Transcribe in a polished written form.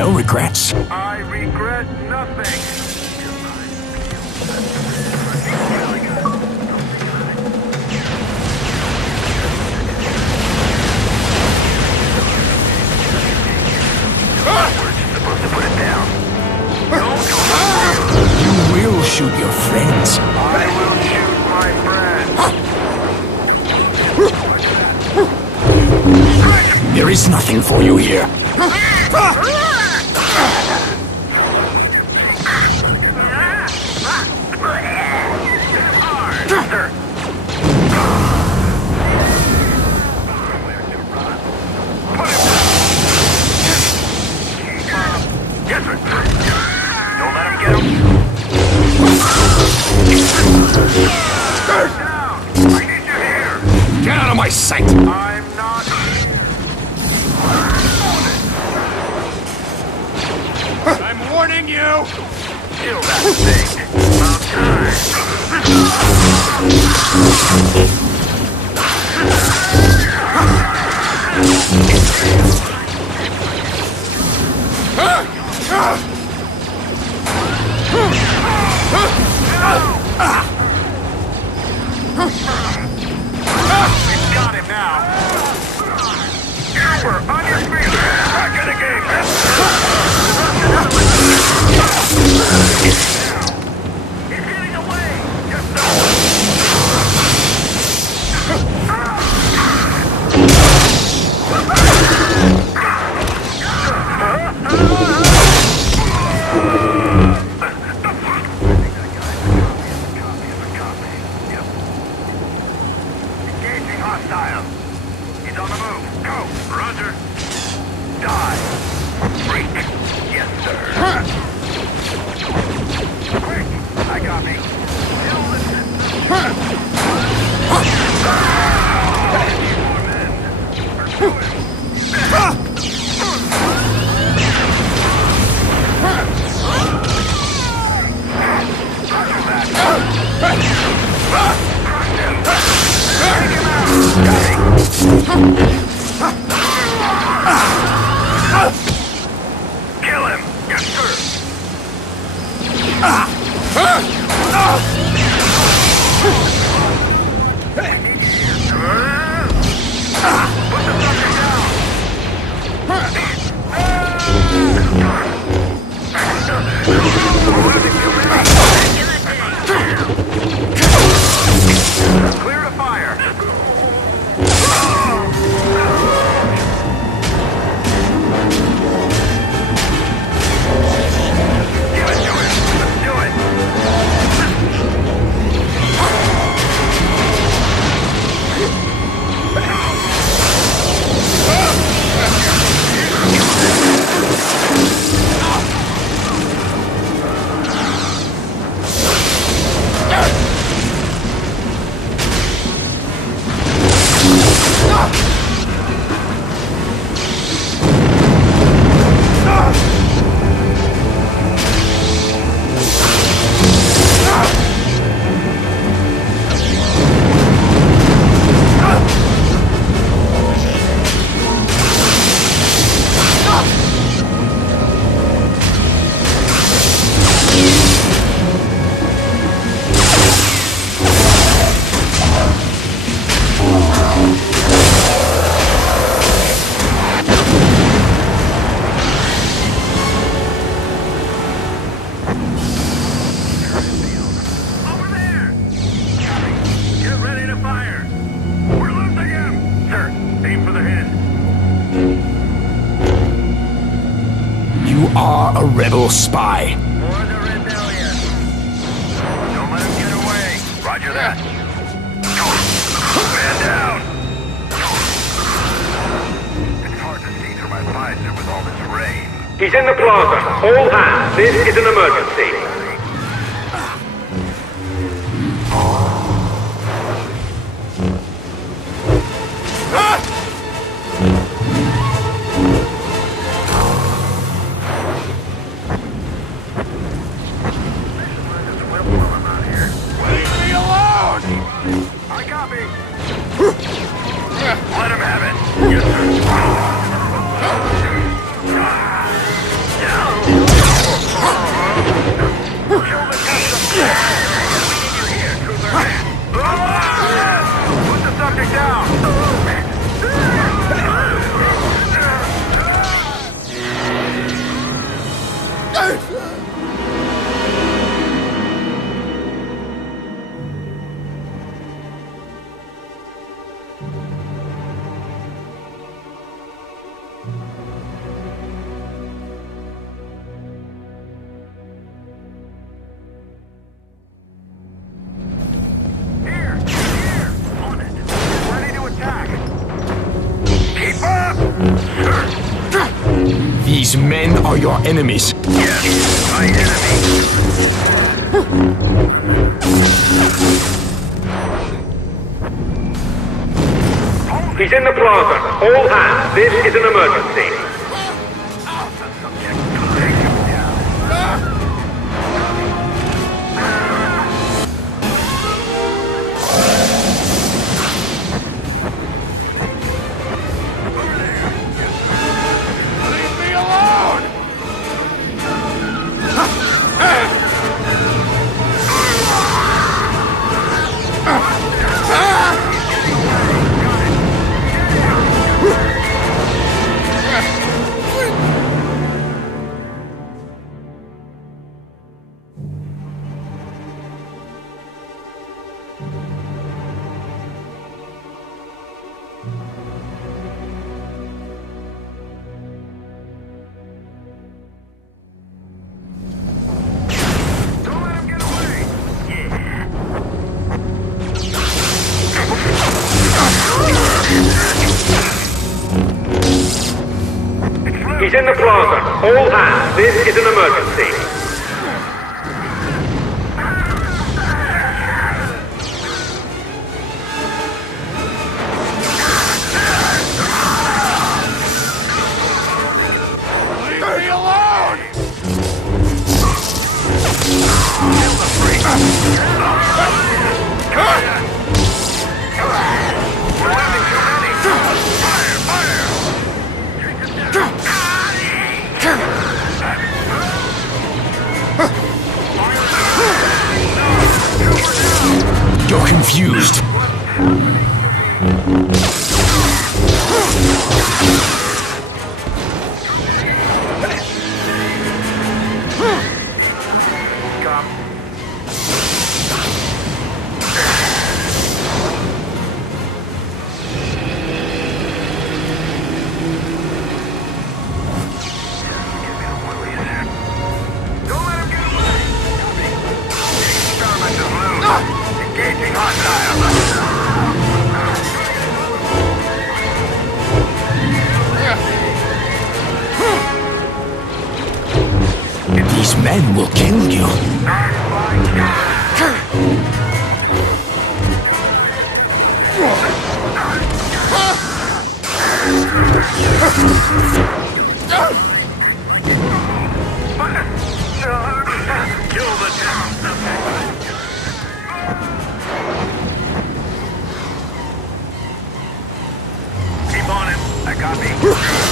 No regrets? I regret nothing. We're supposed to put it down. You will shoot your friends. I will shoot my friend. There is nothing for you here. Get out of my sight! I'm not. I'm warning you! Kill that thing. About We've got him now. Cooper, on your feet. Back in the game. He's getting away. Yes, Engaging hostile. He's on the move. Go. Roger. Die. Freak. Yes, sir. Quick. I got me. Still listen. More men. Pursue him. Roger that. Take him out. Got me. Kill him! Yes, sir! Put the sucker down! Clear to fire! Give it to him! Let's do it! are a rebel spy. For the rebellion. Don't let him get away. Roger that. Man down. It's hard to see through my visor with all this rain. He's in the plaza. All hands. This is an emergency. Let him have it. Yes, sir. These men are your enemies. Yes, my enemy. He's in the plaza. All hands, this is an emergency. Leave me alone! Don't let him get away. He's in the plaza. All hands, this is an emergency. Leave me alone! You're confused. Don't let him get away. Experiment is loose. Engaging hostile. These men will kill you. Kill the town. Keep on him. I copy.